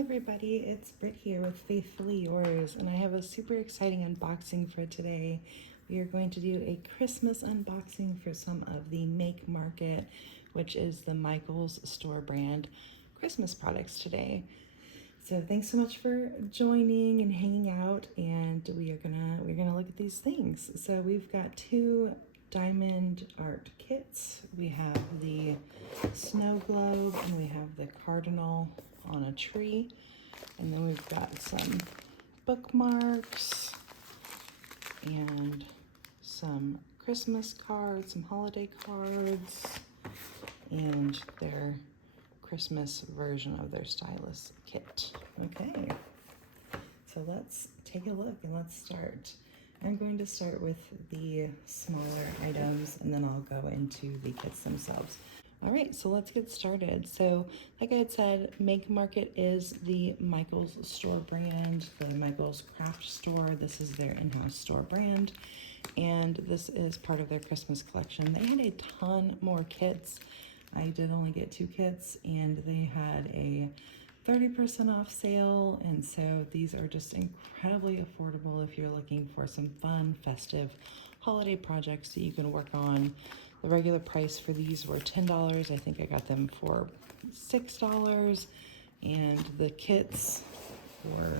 everybody, it's Britt here with FaithfuLee Yours, and I have a super exciting unboxing for today. We are going to do a Christmas unboxing for some of the Make Market, which is the Michaels store brand Christmas products today. So thanks so much for joining and hanging out, and we're gonna look at these things. So we've got two diamond art kits. We have the snow globe and we have the cardinal on a tree, and then we've got some bookmarks and some Christmas cards, some holiday cards, and their Christmas version of their stylus kit. Okay, so let's take a look and let's start. I'm going to start with the smaller items and then I'll go into the kits themselves. All right, so let's get started. So like I had said, Make Market is the Michaels store brand, the Michaels craft store. This is their in-house store brand, and this is part of their Christmas collection. They had a ton more kits. I did only get 2 kits, and they had a 30% off sale, and so these are just incredibly affordable if you're looking for some fun, festive holiday projects that you can work on. The regular price for these were $10. I think I got them for $6, and the kits were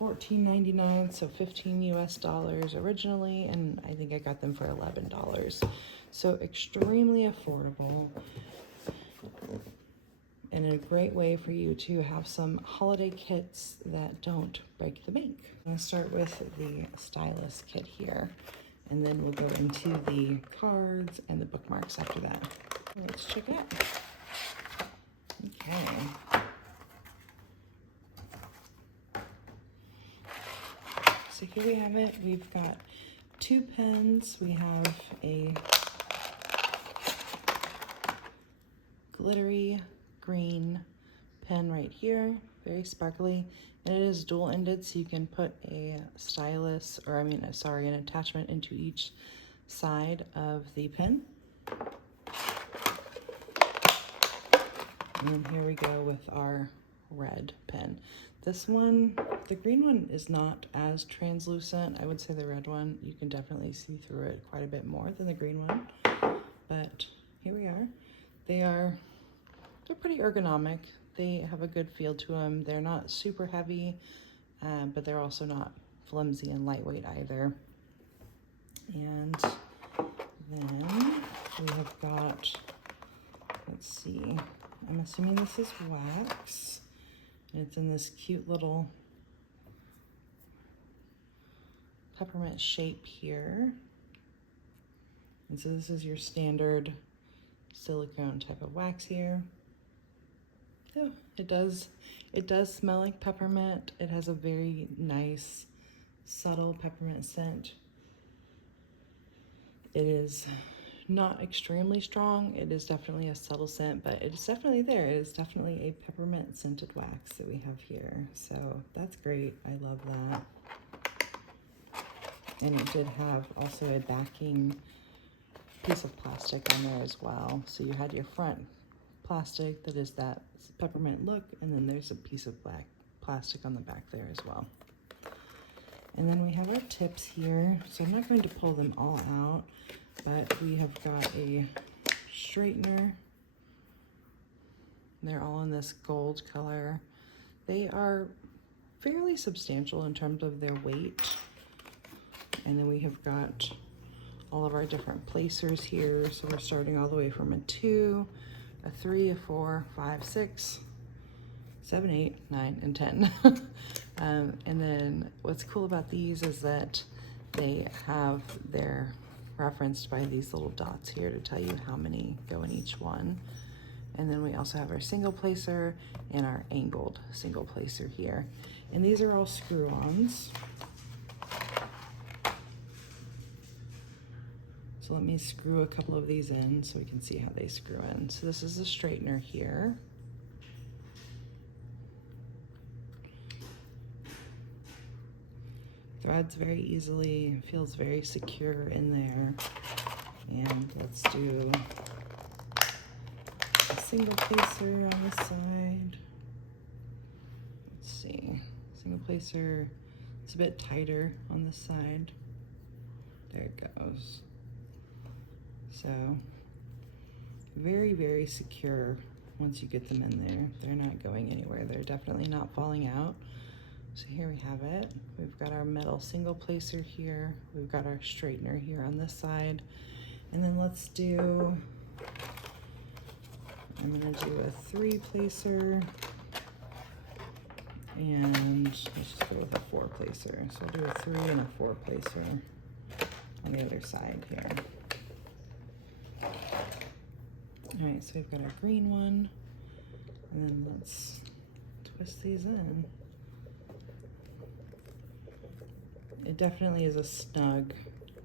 $14.99, so $15 US originally, and I think I got them for $11. So extremely affordable, and a great way for you to have some holiday kits that don't break the bank. I'm going to start with the stylus kit here, and then we'll go into the cards and the bookmarks after that. Let's check it out. Okay. So here we have it. We've got 2 pens. We have a glittery green pen right here, very sparkly, and it is dual-ended, so you can put a stylus, or an attachment into each side of the pen. And then here we go with our red pen. This one, the green one is not as translucent. I would say the red one, you can definitely see through it quite a bit more than the green one, but here we are. They're pretty ergonomic. They have a good feel to them. They're not super heavy, but they're also not flimsy and lightweight either. And then we have got, let's see, I'm assuming this is wax, and it's in this cute little peppermint shape here. And so this is your standard silicone type of wax here. Oh, it does smell like peppermint. It has a very nice, subtle peppermint scent. It is not extremely strong. It is definitely a subtle scent, but it is definitely there. It is definitely a peppermint scented wax that we have here. So that's great. I love that. And it did have also a backing piece of plastic on there as well. So you had your front plastic that is that peppermint look, and then there's a piece of black plastic on the back there as well. And then we have our tips here. So I'm not going to pull them all out, but we have got a straightener. They're all in this gold color. They are fairly substantial in terms of their weight. And then we have got all of our different placers here. So we're starting all the way from a 2, a 3, a 4, 5, 6, 7, 8, 9, and 10. And then what's cool about these is that they they're referenced by these little dots here to tell you how many go in each one. And then we also have our single placer and our angled single placer here. And these are all screw-ons. So let me screw a couple of these in so we can see how they screw in. So this is a straightener here. Threads very easily, feels very secure in there. And let's do a single placer on the side. see, single placer, it's a bit tighter on the side. There it goes. So very, very secure once you get them in there. They're not going anywhere. They're definitely not falling out. So here we have it. We've got our metal single placer here. We've got our straightener here on this side. And then let's do, I'm gonna do a 3 placer, and let's just go with a 4 placer. So I'll do a 3 and a 4 placer on the other side here. All right, so we've got our green one, and then let's twist these in. It definitely is a snug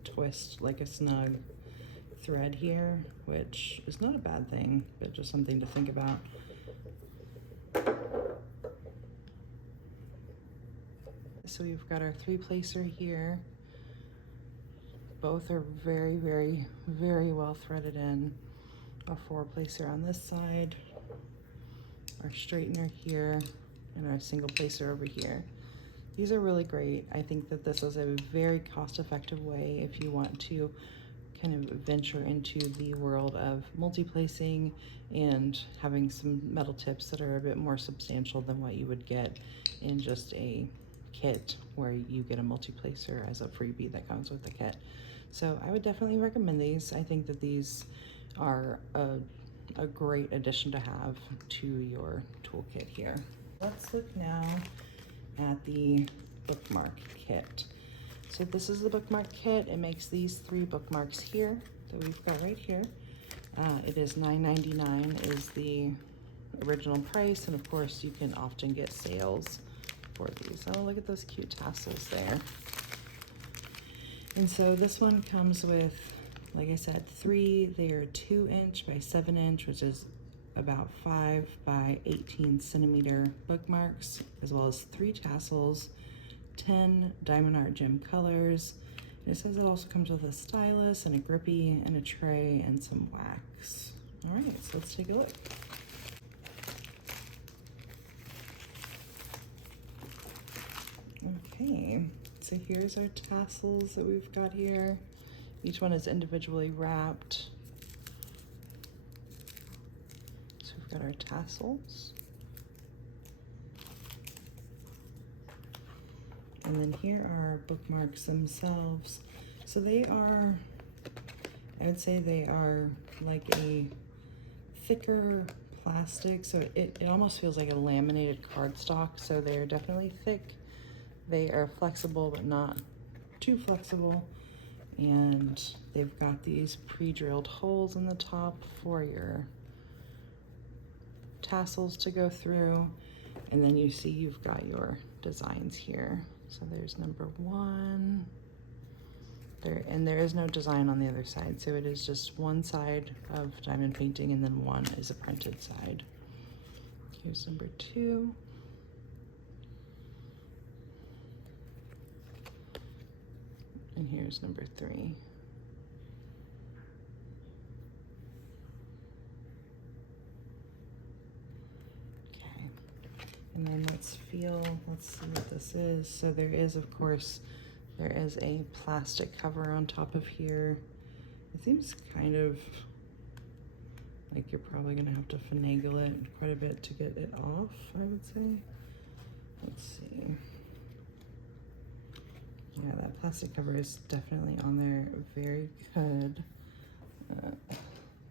twist, like a snug thread here, which is not a bad thing, but just something to think about. So we've got our 3 placer here. Both are very, very, very well threaded in. A 4 placer on this side, our straightener here, and our single placer over here. These are really great. I think that this is a very cost-effective way if you want to kind of venture into the world of multi-placing and having some metal tips that are a bit more substantial than what you would get in just a kit where you get a multi-placer as a freebie that comes with the kit. So I would definitely recommend these. I think that these are a great addition to have to your toolkit here. Let's look now at the bookmark kit. So this is the bookmark kit. It makes these 3 bookmarks here that we've got right here. It is $9.99 is the original price, and of course you can often get sales for these. Oh, look at those cute tassels there. And so this one comes with, like I said, 3. They are 2" by 7", which is about 5 by 18 centimeter bookmarks, as well as 3 tassels, 10 diamond art gem colors. And it says it also comes with a stylus and a grippy and a tray and some wax. All right, so let's take a look. Okay, so here's our tassels that we've got here. Each one is individually wrapped. So we've got our tassels. And then here are our bookmarks themselves. So they are, I would say they are like a thicker plastic. So it almost feels like a laminated cardstock. So they are definitely thick. They are flexible, but not too flexible. And they've got these pre-drilled holes in the top for your tassels to go through. And then you see you've got your designs here. So there's number 1 there, and there is no design on the other side. So it is just one side of diamond painting, and then one is a printed side. Here's number 2. And here's number 3. Okay, and then let's see what this is. So there is, of course, there is a plastic cover on top of here. It seems kind of like you're probably gonna have to finagle it quite a bit to get it off, I would say. Let's see. Yeah, that plastic cover is definitely on there very good.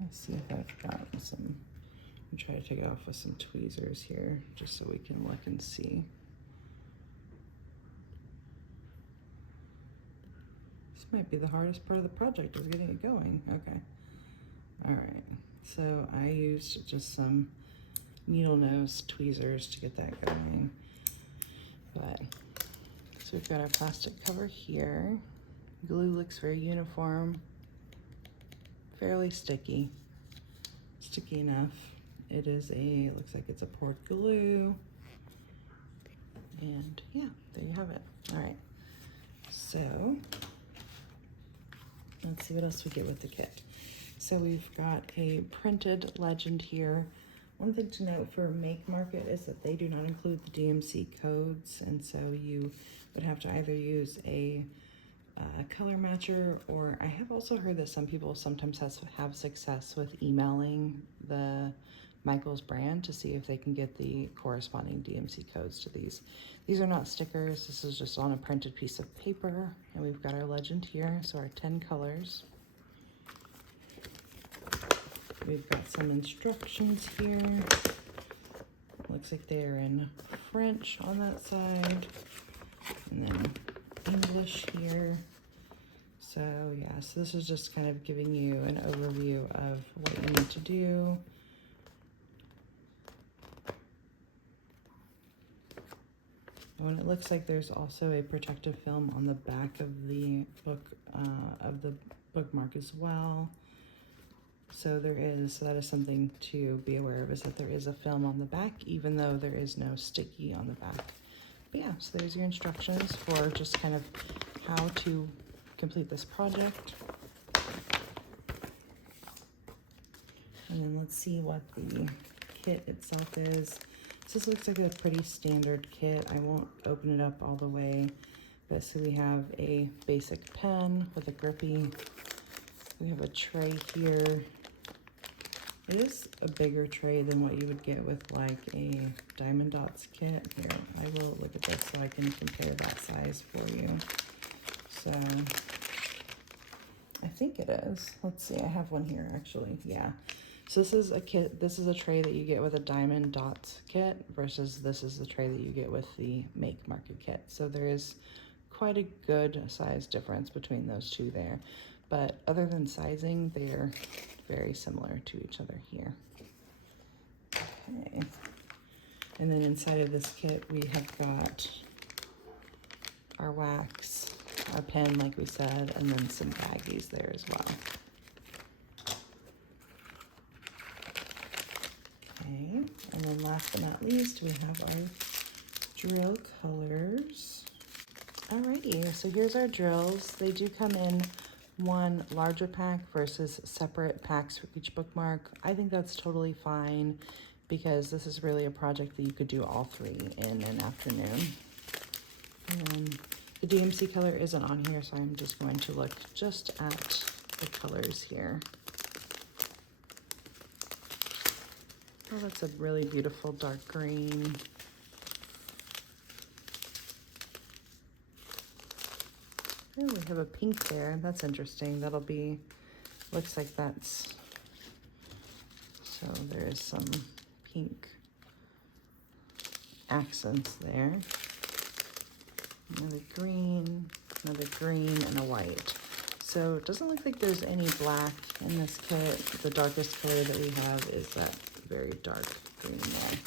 Let's see if I've got some, I'll try to take it off with some tweezers here, just so we can look and see. This might be the hardest part of the project, is getting it going. Okay. All right, so I used just some needle nose tweezers to get that going. But so we've got our plastic cover here. Glue looks very uniform, fairly sticky enough. It is a, looks like it's a poured glue. And yeah, there you have it. All right, so let's see what else we get with the kit. So we've got a printed legend here One thing to note for Make Market is that they do not include the DMC codes, and so you would have to either use a color matcher, or I have also heard that some people sometimes have success with emailing the Michaels brand to see if they can get the corresponding DMC codes to these. These are not stickers, this is just on a printed piece of paper, and we've got our legend here, so our 10 colors. We've got some instructions here. Looks like they're in French on that side, and then English here. So yeah, so this is just kind of giving you an overview of what you need to do. Oh, and it looks like there's also a protective film on the back of the bookmark as well. So that is something to be aware of, is that there is a film on the back, even though there is no sticky on the back. But yeah, so there's your instructions for just kind of how to complete this project. And then let's see what the kit itself is. So this looks like a pretty standard kit. I won't open it up all the way, but so we have a basic pen with a grippy. We have a tray here. It is a bigger tray than what you would get with like a Diamond Dots kit. Here, I will look at this so I can compare that size for you. So I think it is. Let's see, I have one here actually. Yeah. So this is a kit, this is a tray that you get with a Diamond Dots kit versus this is the tray that you get with the Make Market kit. So there is quite a good size difference between those two there. But other than sizing, they're very similar to each other here. Okay. And then inside of this kit, we have got our wax, our pen, like we said, and then some baggies there as well. Okay, and then last but not least, we have our drill colors. Alrighty, so here's our drills. They do come in one larger pack versus separate packs for each bookmark. I think that's totally fine because this is really a project that you could do all three in an afternoon. And the DMC color isn't on here, so I'm just going to look just at the colors here. Oh, that's a really beautiful dark green. Oh, we have a pink there. That's interesting. That'll be, looks like that's, so there's some pink accents there. Another green, and a white. So it doesn't look like there's any black in this kit. The darkest color that we have is that very dark green there.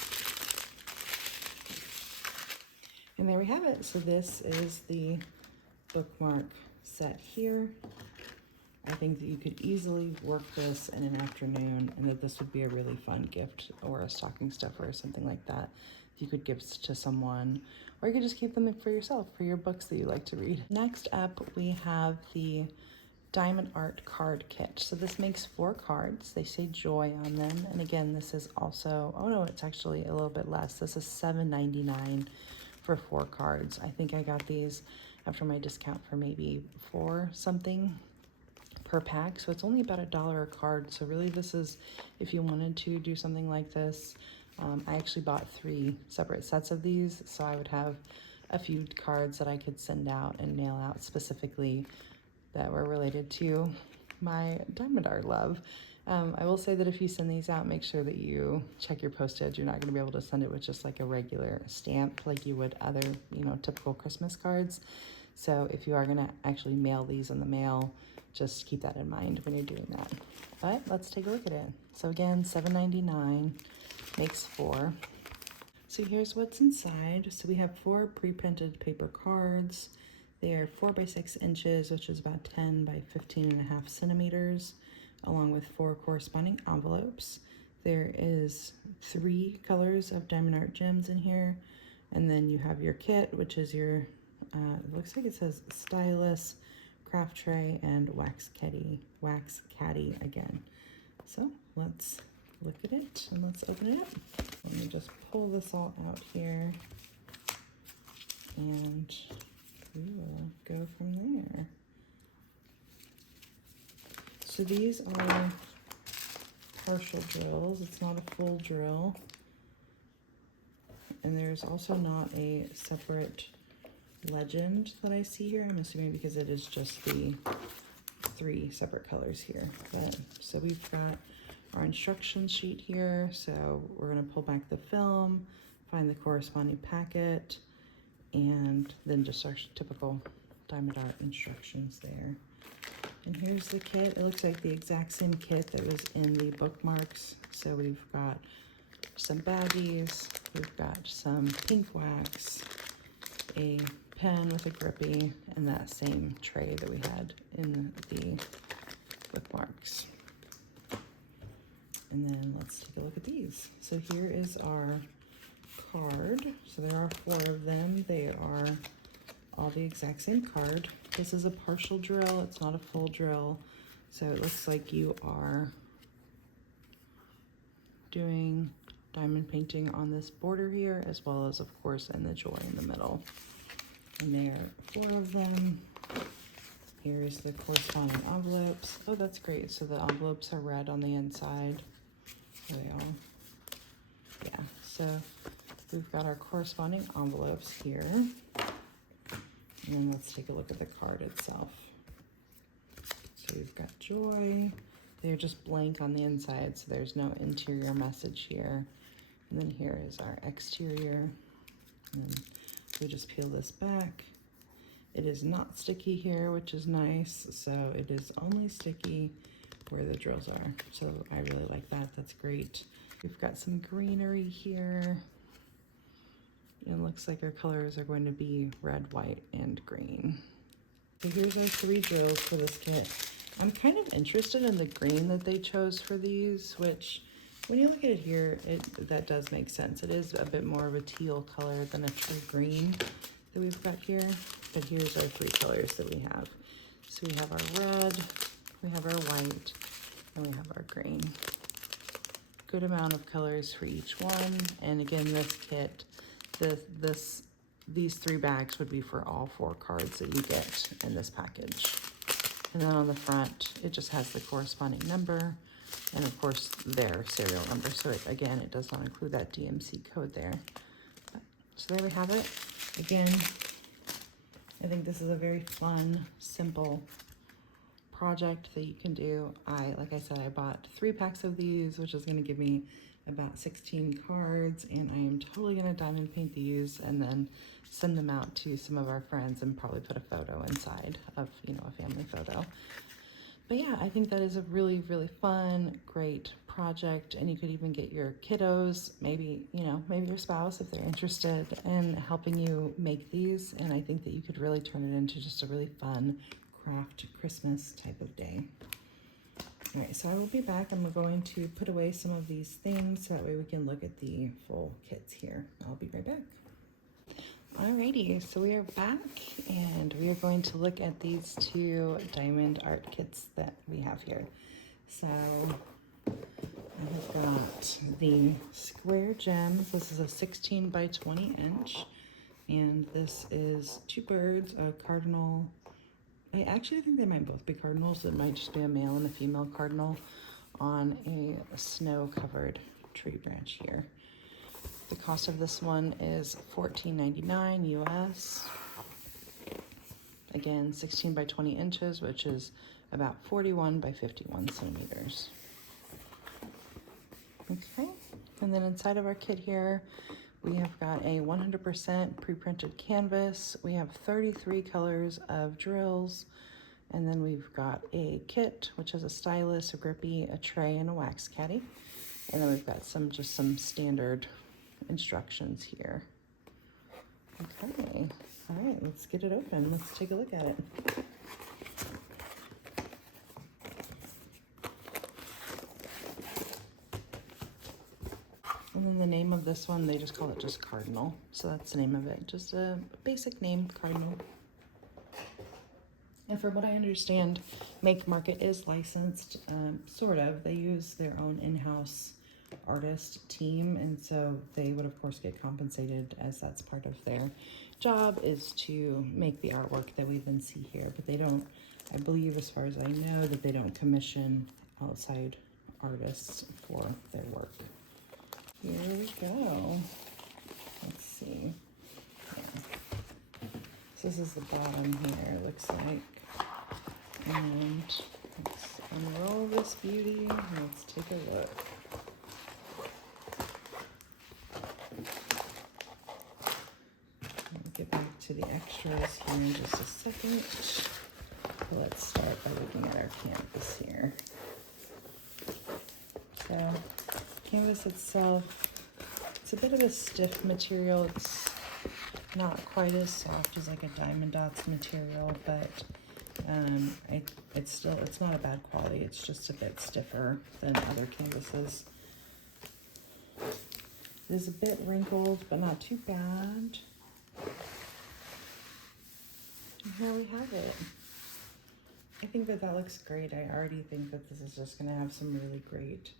And there we have it. So this is the bookmark set here. I think that you could easily work this in an afternoon, and that this would be a really fun gift or a stocking stuffer or something like that. You could give to someone, or you could just keep them for yourself, for your books that you like to read. Next up, we have the Diamond Art card kit. So this makes 4 cards. They say joy on them. And again, this is also, oh no, it's actually a little bit less. This is $7.99 for 4 cards. I think I got these after my discount for maybe 4 something per pack. So it's only about $1 a card. So really this is, if you wanted to do something like this, I actually bought 3 separate sets of these. So I would have a few cards that I could send out and mail out specifically that were related to my diamond art love. I will say that if you send these out, make sure that you check your postage. You're not going to be able to send it with just like a regular stamp like you would other, typical Christmas cards. So if you are going to actually mail these in the mail, just keep that in mind when you're doing that. But let's take a look at it. So again, $7.99 makes 4. So here's what's inside. So we have 4 pre-printed paper cards. They are 4 by 6 inches, which is about 10 by 15.5 centimeters, along with 4 corresponding envelopes. There is 3 colors of Diamond Art gems in here. And then you have your kit, which is your, it looks like it says stylus, craft tray, and wax caddy again. So let's look at it and let's open it up. Let me just pull this all out here and we will go from there. So these are partial drills. It's not a full drill. And there's also not a separate legend that I see here. I'm assuming because it is just the 3 separate colors here. But so we've got our instruction sheet here. So we're going to pull back the film, find the corresponding packet, and then just our typical diamond art instructions there. And here's the kit. It looks like the exact same kit that was in the bookmarks. So we've got some baggies, we've got some pink wax, a pen with a grippy, and that same tray that we had in the bookmarks. And then let's take a look at these. So here is our card. So there are 4 of them. They are all the exact same card. This is a partial drill, it's not a full drill. So it looks like you are doing diamond painting on this border here, as well as, of course, in the joy in the middle. And there are 4 of them. Here's the corresponding envelopes. Oh, that's great. So the envelopes are red on the inside. There they are. Yeah, so we've got our corresponding envelopes here. And let's take a look at the card itself. So we've got joy. They're just blank on the inside, so there's no interior message here. And then here is our exterior. And we just peel this back. It is not sticky here, which is nice. So it is only sticky where the drills are. So I really like that. That's great. We've got some greenery here. It looks like our colors are going to be red, white, and green. So here's our 3 drills for this kit. I'm kind of interested in the green that they chose for these, which when you look at it here, that does make sense. It is a bit more of a teal color than a true green that we've got here. But here's our 3 colors that we have. So we have our red, we have our white, and we have our green. Good amount of colors for each one. And again, this kit, these 3 bags would be for all 4 cards that you get in this package. And then on the front, it just has the corresponding number and of course their serial number. So again, it does not include that DMC code there. So there we have it. Again, I think this is a very fun, simple project that you can do. Like I said, I bought 3 packs of these, which is going to give me about 16 cards, and I am totally going to diamond paint these and then send them out to some of our friends and probably put a photo inside of, a family photo. But yeah, I think that is a really, really fun, great project, and you could even get your kiddos, maybe your spouse if they're interested in helping you make these, and I think that you could really turn it into just a really fun craft Christmas type of day. All right, so I will be back. I'm going to put away some of these things so that way we can look at the full kits here. I'll be right back. Alrighty, so we are back and we are going to look at these 2 diamond art kits that we have here. So I have got the square gems. This is a 16 by 20 inch, and this is 2 birds, a cardinal. I actually think they might both be cardinals. It might just be a male and a female cardinal on a snow-covered tree branch here. The cost of this one is $14.99 US. Again, 16 by 20 inches, which is about 41 by 51 centimeters. Okay, and then inside of our kit here, we have got a 100% pre-printed canvas. We have 33 colors of drills. And then we've got a kit, which has a stylus, a grippy, a tray, and a wax caddy. And then we've got just some standard instructions here. Okay, all right, let's get it open. Let's take a look at it. And then the name of this one, they just call it just Cardinal. So that's the name of it, just a basic name, Cardinal. And from what I understand, Make Market is licensed, sort of. They use their own in-house artist team, and so they would of course get compensated, as that's part of their job, is to make the artwork that we then see here. But they don't, I believe as far as I know, that they don't commission outside artists for their work. Here we go. Let's see. Yeah. So this is the bottom here, it looks like. And let's unroll this beauty and let's take a look. We'll get back to the extras here in just a second. But let's start by looking at our canvas here. So, canvas itself, it's a bit of a stiff material. It's not quite as soft as like a Diamond Dots material, but it's not a bad quality. It's just a bit stiffer than other canvases. It is a bit wrinkled, but not too bad. And here we have it. I think that looks great. I already think that this is just going to have some really great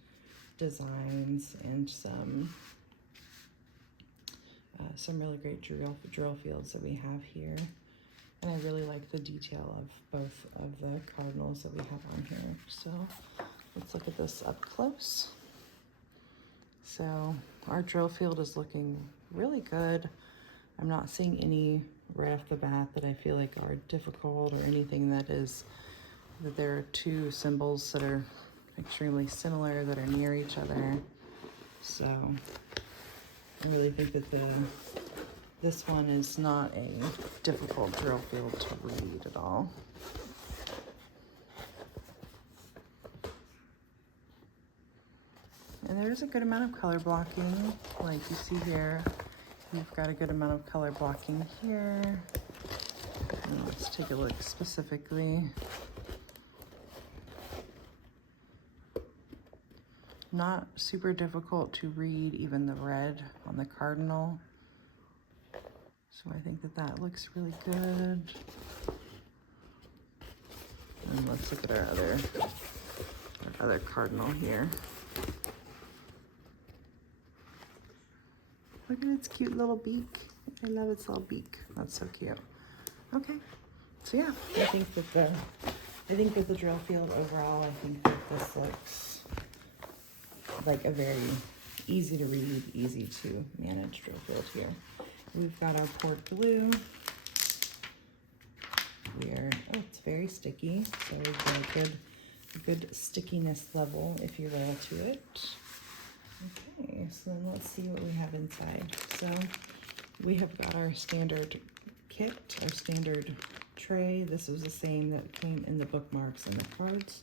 designs and some really great drill fields that we have here. And I really like the detail of both of the cardinals that we have on here. So let's look at this up close. So our drill field is looking really good. I'm not seeing any right off the bat that I feel like are difficult or anything that there are two symbols that are extremely similar that are near each other. So I really think that this one is not a difficult drill field to read at all. And there's a good amount of color blocking, like you see here. You've got a good amount of color blocking here. And let's take a look specifically. Not super difficult to read even the red on the cardinal. So I think that looks really good. And let's look at our other cardinal here. Look at its cute little beak. I love its little beak. That's so cute. Okay, so yeah, I think that the drill field overall, I think that this looks like a very easy to read, easy to manage drill field here. We've got our port glue. It's very sticky, so we've got a good stickiness level, if you will, to it. Okay, so then let's see what we have inside. So we have got our standard kit, our standard tray. This was the same that came in the bookmarks and the cards.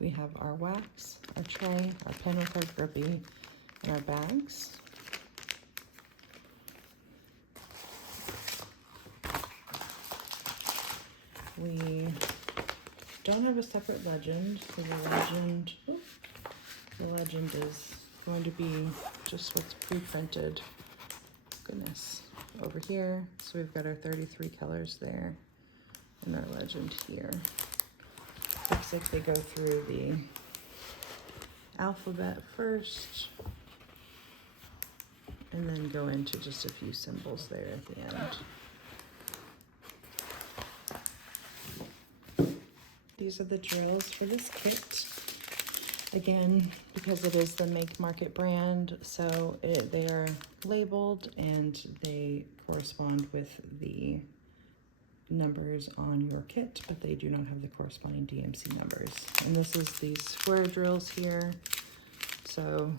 We have our wax, our tray, our pen with our grippy, and our bags. We don't have a separate legend, so the legend is going to be just what's pre-printed. Goodness, over here. So we've got our 33 colors there, and our legend here. Looks like they go through the alphabet first, and then go into just a few symbols there at the end. These are the drills for this kit. Again, because it is the Make Market brand, so they are labeled and they correspond with the numbers on your kit, but they do not have the corresponding DMC numbers. And this is the square drills here. So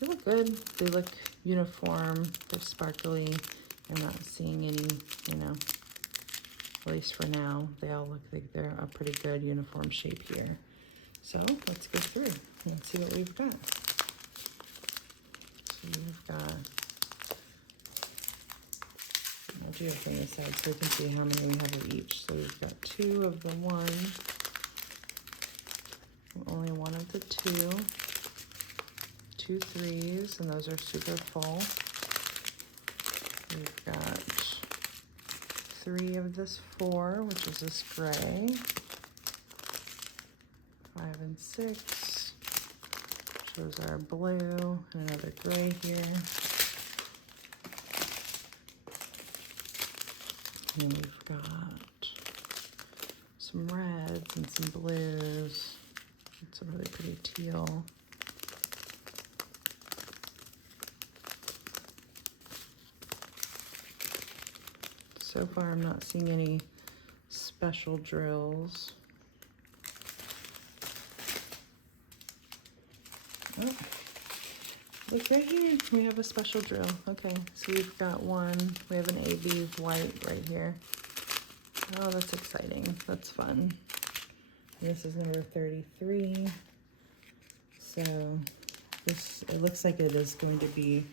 they look good. They look uniform. They're sparkly. I'm not seeing any, at least for now, they all look like they're a pretty good uniform shape here. So let's go through. Let's see what we've got. So we've got, I'll do it from this side so we can see how many we have of each. So we've got 2 of the 1, only 1 of the 2, 2 3s, and those are super full. We've got 3 of this 4, which is this gray. 5 and 6, which Those are blue and another gray here. And we've got some reds and some blues. And some really pretty teal. So far I'm not seeing any special drills. Oh, look right here, we have a special drill. Okay, so we've got one, we have an AB white right here. Oh, that's exciting, that's fun. And this is number 33. So this, it looks like it is going to be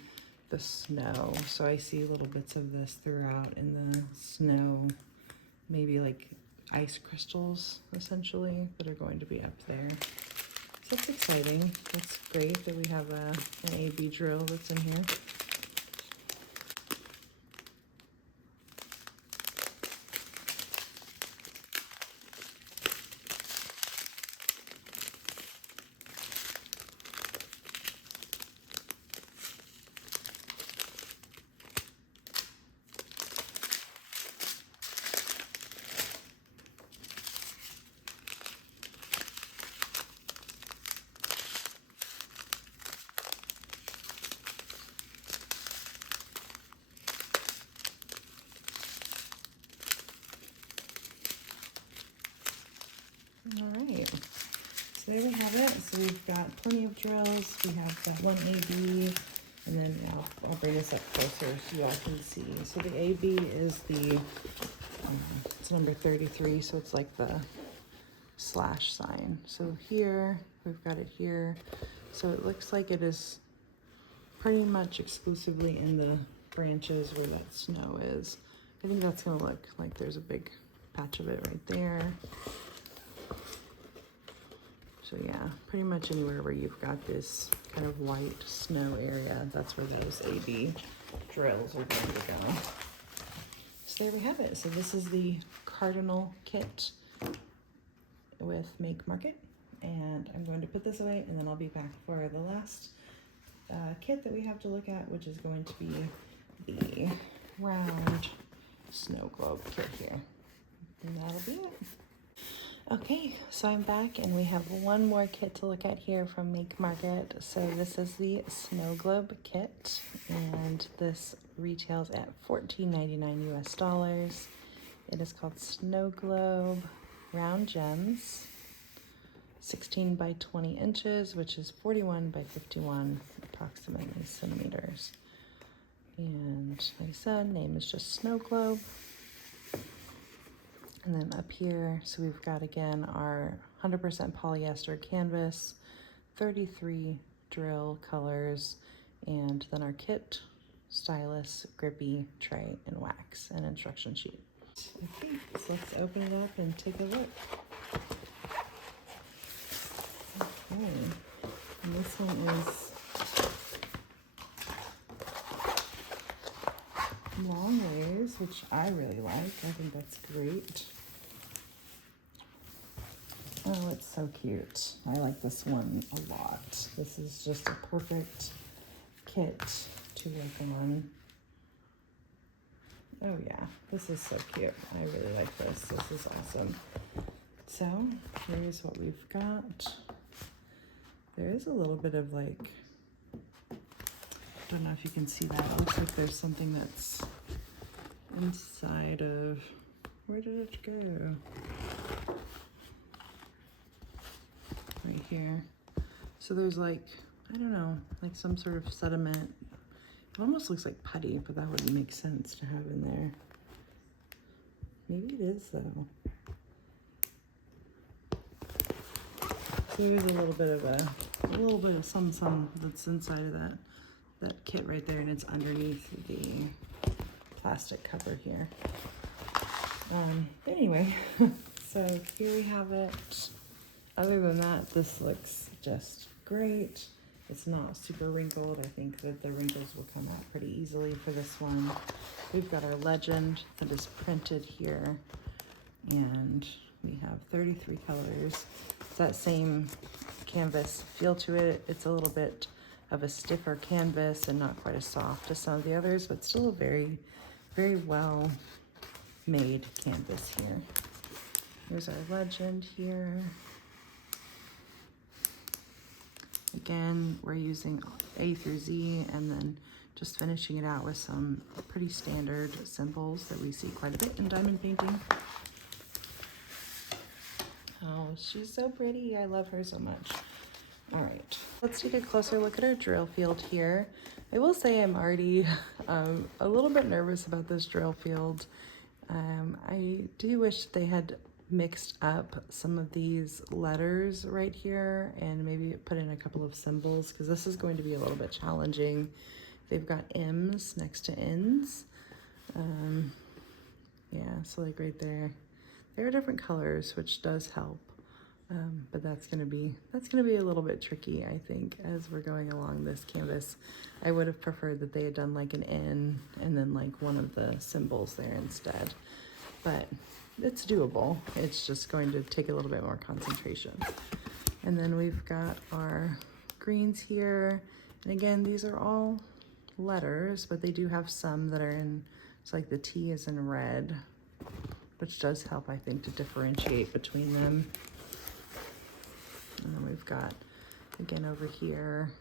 the snow. So I see little bits of this throughout in the snow, maybe like ice crystals essentially that are going to be up there. So that's exciting. That's great that we have an AB drill that's in here. All right, so there we have it. So we've got plenty of drills. We have that one AB, and then I'll bring this up closer so you all can see. So the AB is the, it's number 33, so it's like the slash sign. So here, we've got it here. So it looks like it is pretty much exclusively in the branches where that snow is. I think that's gonna look like there's a big patch of it right there. So yeah, pretty much anywhere where you've got this kind of white snow area, that's where those AB drills are going to go. So there we have it. So this is the Cardinal kit with Make Market. And I'm going to put this away and then I'll be back for the last kit that we have to look at, which is going to be the round snow globe kit here. And that'll be it. Okay, so I'm back and we have one more kit to look at here from Make Market. So this is the snow globe kit and this retails at $14.99 US. It is called Snow Globe Round Gems, 16 by 20 inches, which is 41 by 51 approximately centimeters. And like I said, name is just Snow Globe. And then up here, so we've got again our 100% polyester canvas, 33 drill colors, and then our kit, stylus, grippy, tray, and wax, and instruction sheet. Okay, so let's open it up and take a look. Okay, and this one is long ways, which I really like. I think that's great. Oh, it's so cute. I like this one a lot. This is just a perfect kit to work on. Oh yeah, this is so cute. I really like this. This is awesome. So here's what we've got. There is a little bit of like, I don't know if you can see that. It looks like there's something that's inside of, where did it go? Right here. So there's like, I don't know, like some sort of sediment. It almost looks like putty, but that wouldn't make sense to have in there. Maybe it is though. So there's a little bit of some that's inside of that kit right there, and it's underneath the plastic cover here. Anyway, so here we have it. Other than that, this looks just great. It's not super wrinkled. I think that the wrinkles will come out pretty easily for this one. We've got our legend that is printed here, and we have 33 colors. It's that same canvas feel to it. It's a little bit of a stiffer canvas and not quite as soft as some of the others, but still a very, very well made canvas here. Here's our legend here. Again, we're using A through Z and then just finishing it out with some pretty standard symbols that we see quite a bit in diamond painting. Oh, she's so pretty. I love her so much. All right, let's take a closer look at our drill field here. I will say I'm already a little bit nervous about this drill field. I do wish they had mixed up some of these letters right here and maybe put in a couple of symbols, because this is going to be a little bit challenging. They've got M's next to N's. Yeah, so like right there. There are different colors, which does help. But that's gonna be a little bit tricky, I think, as we're going along this canvas. I would have preferred that they had done like an N and then like one of the symbols there instead. But it's doable. It's just going to take a little bit more concentration. And then we've got our greens here. And again, these are all letters, but they do have some that are in, it's like the T is in red, which does help, I think, to differentiate between them. And then we've got, again, over here,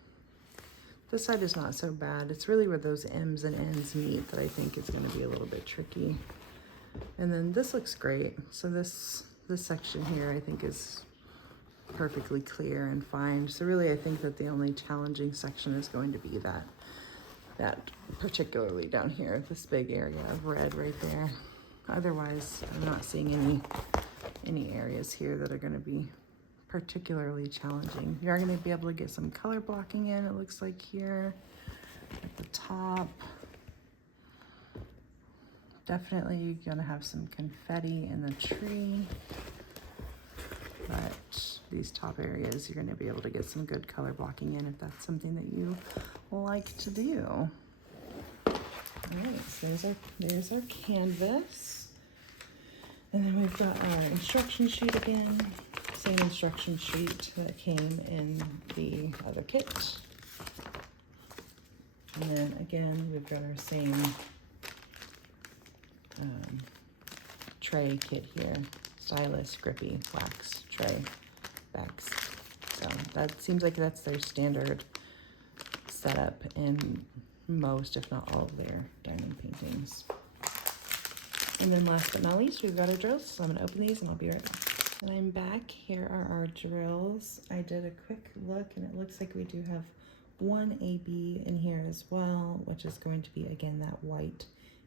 this side is not so bad. It's really where those M's and N's meet that I think is going to be a little bit tricky. And then this looks great. So this section here, I think, is perfectly clear and fine. So really, I think that the only challenging section is going to be that particularly down here, this big area of red right there. Otherwise, I'm not seeing any areas here that are going to be particularly challenging. You are going to be able to get some color blocking in, it looks like here at the top. Definitely going to have some confetti in the tree, but these top areas you're going to be able to get some good color blocking in if that's something that you like to do. All right, so there's our canvas. And then we've got our instruction sheet again. Same instruction sheet that came in the other kit. And then again, we've got our same tray kit here. Stylus, grippy, wax, tray, backs. So that seems like that's their standard setup in most, if not all, of their diamond paintings. And then last but not least, we've got our drills. So I'm gonna open these and I'll be right back. And I'm back. Here are our drills. I did a quick look and it looks like we do have one AB in here as well, which is going to be, again, that white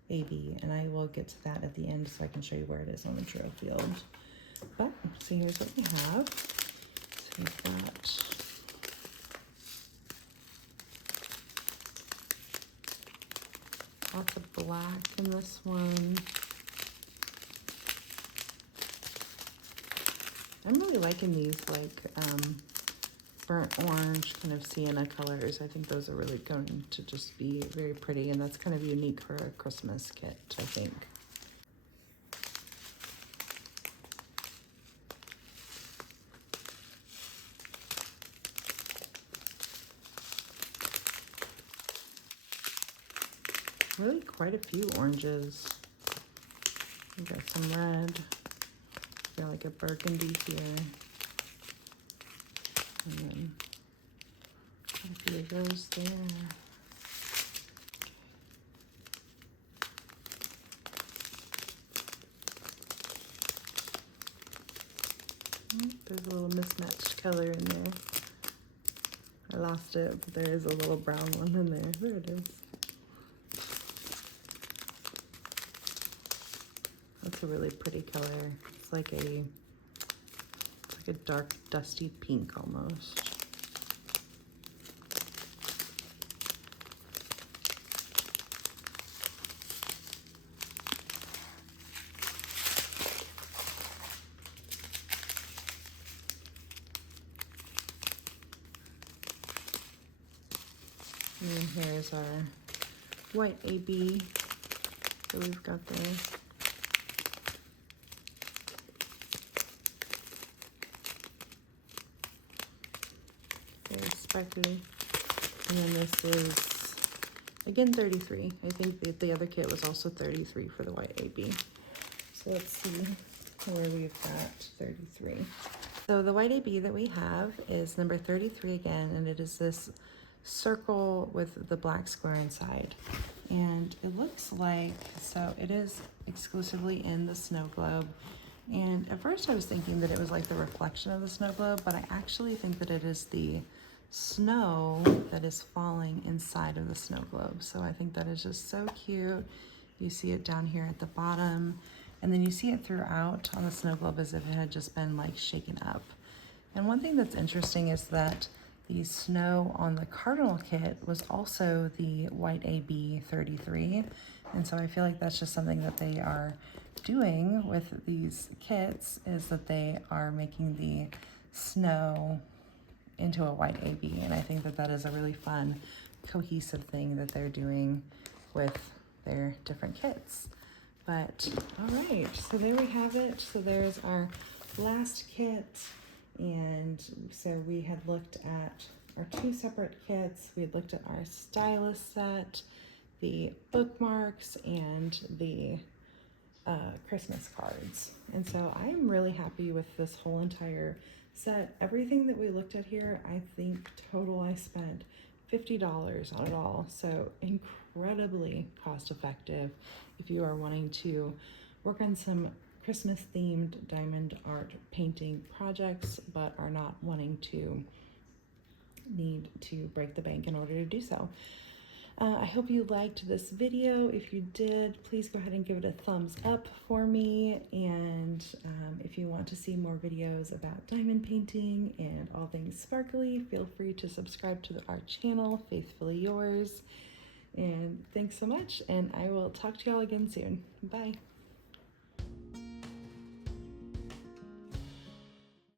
AB. And I will get to that at the end so I can show you where it is on the drill field. But, so here's what we have. So we've got lots of black in this one. I'm really liking these like burnt orange kind of sienna colors. I think those are really going to just be very pretty, and that's kind of unique for a Christmas kit, I think. Really quite a few oranges. We've got some red. Got like a burgundy here. And then a few of those there. There's a little mismatched color in there. I lost it, but there is a little brown one in there. There it is. That's a really pretty color. It's like a dark dusty pink almost. And then here's our white AB that we've got there. sparkly. And then this is, again, 33. I think that the other kit was also 33 for the white AB. So let's see where we've got 33. So the white AB that we have is number 33 again, and it is this circle with the black square inside. And it looks like, so it is exclusively in the snow globe. And at first I was thinking that it was like the reflection of the snow globe, but I actually think that it is the snow that is falling inside of the snow globe. So I think that is just so cute. You see it down here at the bottom, and then you see it throughout on the snow globe as if it had just been like shaken up. And one thing that's interesting is that the snow on the cardinal kit was also the white AB 33. And so I feel like that's just something that they are doing with these kits, is that they are making the snow into a white AB. And I think that that is a really fun, cohesive thing that they're doing with their different kits. But all right, so there we have it. So there's our last kit. And so we had looked at our two separate kits. We had looked at our stylus set, the bookmarks, and the Christmas cards. And so I am really happy with this whole entire set. Everything that we looked at here, I think total I spent $50 on it all. So incredibly cost effective if you are wanting to work on some Christmas themed diamond art painting projects, but are not wanting to need to break the bank in order to do so. I hope you liked this video. If you did, please go ahead and give it a thumbs up for me. And if you want to see more videos about diamond painting and all things sparkly, feel free to subscribe to our channel, Faithfully Yours. And thanks so much, and I will talk to y'all again soon. Bye.